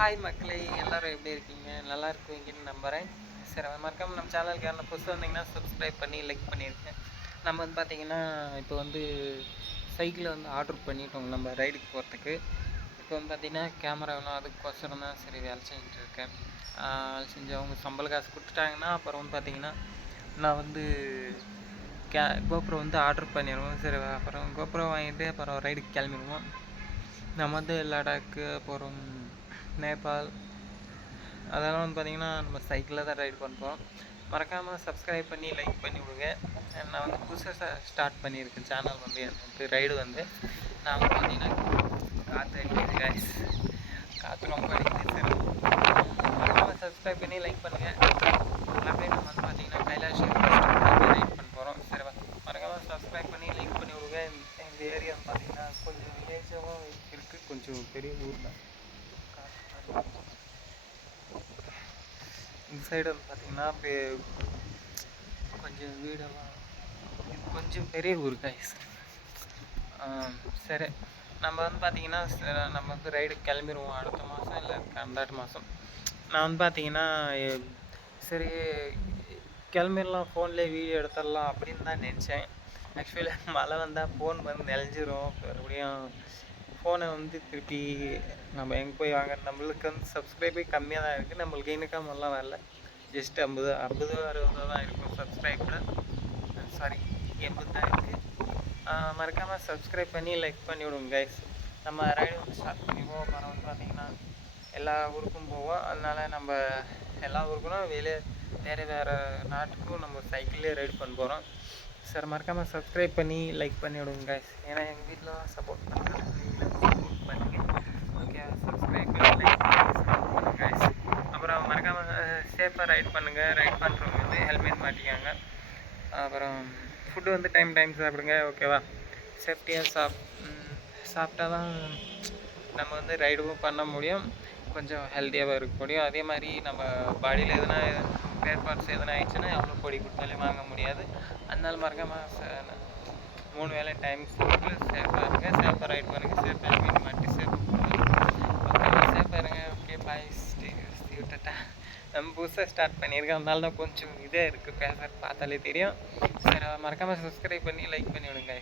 Hi மக்களே, எல்லோரும் எப்படி இருக்கீங்க? நல்லா இருக்குவீங்கன்னு நம்புகிறேன். சரி, மறக்காமல் நம்ம சேனலுக்கு யாரும் புதுசாக வந்தீங்கன்னா சப்ஸ்கிரைப் பண்ணி லைக் பண்ணியிருக்கேன். நம்ம வந்து பார்த்திங்கன்னா இப்போ வந்து சைக்கிளை வந்து ஆர்டர் பண்ணிட்டோம் நம்ம ரைடுக்கு போகிறதுக்கு. இப்போ வந்து பார்த்திங்கன்னா கேமரா வேணும், அதுக்கோசரம் தான் சரி வேலை செஞ்சுட்ருக்கேன். வேலை செஞ்சு அவங்க சம்பள காசு கொடுத்துட்டாங்கன்னா அப்புறம் வந்து பார்த்திங்கன்னா நான் வந்து கோப்ரோ வந்து ஆர்டர் பண்ணிடுவோம். சரி, அப்புறம் கோப்ரோ வாங்கிட்டு அப்புறம் ரைடுக்கு கிளம்பிடுவோம். நம்ம வந்து லடாக்கு போகிறோம், நேபாள், அதெல்லாம் வந்து பார்த்திங்கன்னா நம்ம சைக்கிளில் தான் ரைடு பண்ணுறோம். மறக்காமல் சப்ஸ்கிரைப் பண்ணி லைக் பண்ணி விடுங்க. நான் வந்து புதுசாக ஸ்டார்ட் பண்ணியிருக்கேன் சேனல் வந்து எனக்கு ரைடு வந்து. நான் வந்து பார்த்திங்கன்னா காற்று அடிக்குது காய்ஸ், காற்று ரொம்ப அடிக்குது. சரி, மறக்காமல் சப்ஸ்கிரைப் பண்ணி லைக் பண்ணுங்கள். அப்படியே நம்ம வந்து பார்த்திங்கன்னா கைலாஷ் ரைட் பண்ண போகிறோம். சரி, மறக்காமல் சப்ஸ்கிரைப் பண்ணி லைக் பண்ணி விடுங்க. இந்த ஏரியா பார்த்திங்கன்னா கொஞ்சம் வில்லேஜாகவும் இருக்குது, கொஞ்சம் பெரிய ஊர் தான். இந்த சைடு வந்து பார்த்திங்கன்னா கொஞ்சம் வீடெல்லாம் கொஞ்சம் பெரிய ஊர் காய்ஸ். சரி, நம்ம வந்து பார்த்திங்கன்னா நம்ம வந்து ரைடு கிளம்பிடுவோம் அடுத்த மாதம் இல்லை அடுத்த மாதம். நான் வந்து பார்த்திங்கன்னா சரி கிளம்பிடலாம், ஃபோன்லேயே வீடியோ எடுத்துடலாம் அப்படின்னு தான் நினச்சேன். ஆக்சுவலாக மழை வந்தால் ஃபோன் வந்து நெளிஞ்சிரும். மறுபடியும் ஃபோனை வந்து திருப்பி நம்ம எங்கே போய் வாங்க, நம்மளுக்கு வந்து சப்ஸ்கிரைபே கம்மியாக தான் இருக்குது. நம்மளுக்கு இன்கமெல்லாம் வரல, ஜஸ்ட் 50 60 தான் இருக்கும் சப்ஸ்கிரைபர். சாரி, 80 தான் இருக்குது. மறக்காமல் சப்ஸ்கிரைப் பண்ணி லைக் பண்ணி விடுங்க கைஸ். நம்ம ரைடு வந்து ஸ்டார்ட் பண்ணிடுவோம். அப்புறம் வந்து பார்த்திங்கன்னா எல்லா ஊருக்கும் போவோம். அதனால் நம்ம எல்லா ஊருக்கும் வேறு நாட்டுக்கும் நம்ம சைக்கிள்லேயே ரைடு பண்ண போகிறோம். சார், மறக்காமல் சப்ஸ்கிரைப் பண்ணி லைக் பண்ணி விடுங்க கைஸ். ஏன்னா எங்கள் வீட்டில் தான் சப்போர்ட் பண்ணுறேன், நீங்களும் சப்போர்ட் பண்ணுங்கள். ஓகே, சப்ஸ்கிரைப் பண்ணி லைக் பண்ணுங்க கைஸ். அப்புறம் மறக்காமல் சேஃபாக ரைட் பண்ணுங்கள். ரைட் பண்ணுறவங்க வந்து ஹெல்மெட் மாட்டிக்காங்க. அப்புறம் ஃபுட்டு வந்து டைம் சாப்பிடுங்க, ஓகேவா? சேஃப்டியாக சாப்பிட்டா தான் நம்ம வந்து ரைடும் பண்ண முடியும், கொஞ்சம் ஹெல்த்தியாகவும் இருக்க முடியும். அதே மாதிரி நம்ம பாடியில் எதுனா ஸ்பேர் பார்ட்ஸ் எதுனா ஆயிடுச்சுன்னா எவ்வளோ பொடி கொடுத்தாலும் வாங்க முடியாது. அதனால மறக்காமல் 3 வேளை டைம் சாப்பிட்டு சேஃபாக இருங்க, சேஃபாக ரைட் பண்ணுங்கள், சேஃபாக ஹெல்மெட் மாட்டி ஓகேவா? சேஃபாக இருங்க. ஓகே, பாய், டாட்டா. நம்ம புதுசாக ஸ்டார்ட் பண்ணியிருக்கோம், அதனால தான் கொஞ்சம் இதே இருக்குது, பேசுகிறது பார்த்தாலே தெரியும். சரி, மறக்காமல் சப்ஸ்கிரைப் பண்ணி லைக் பண்ணி விடுங்க.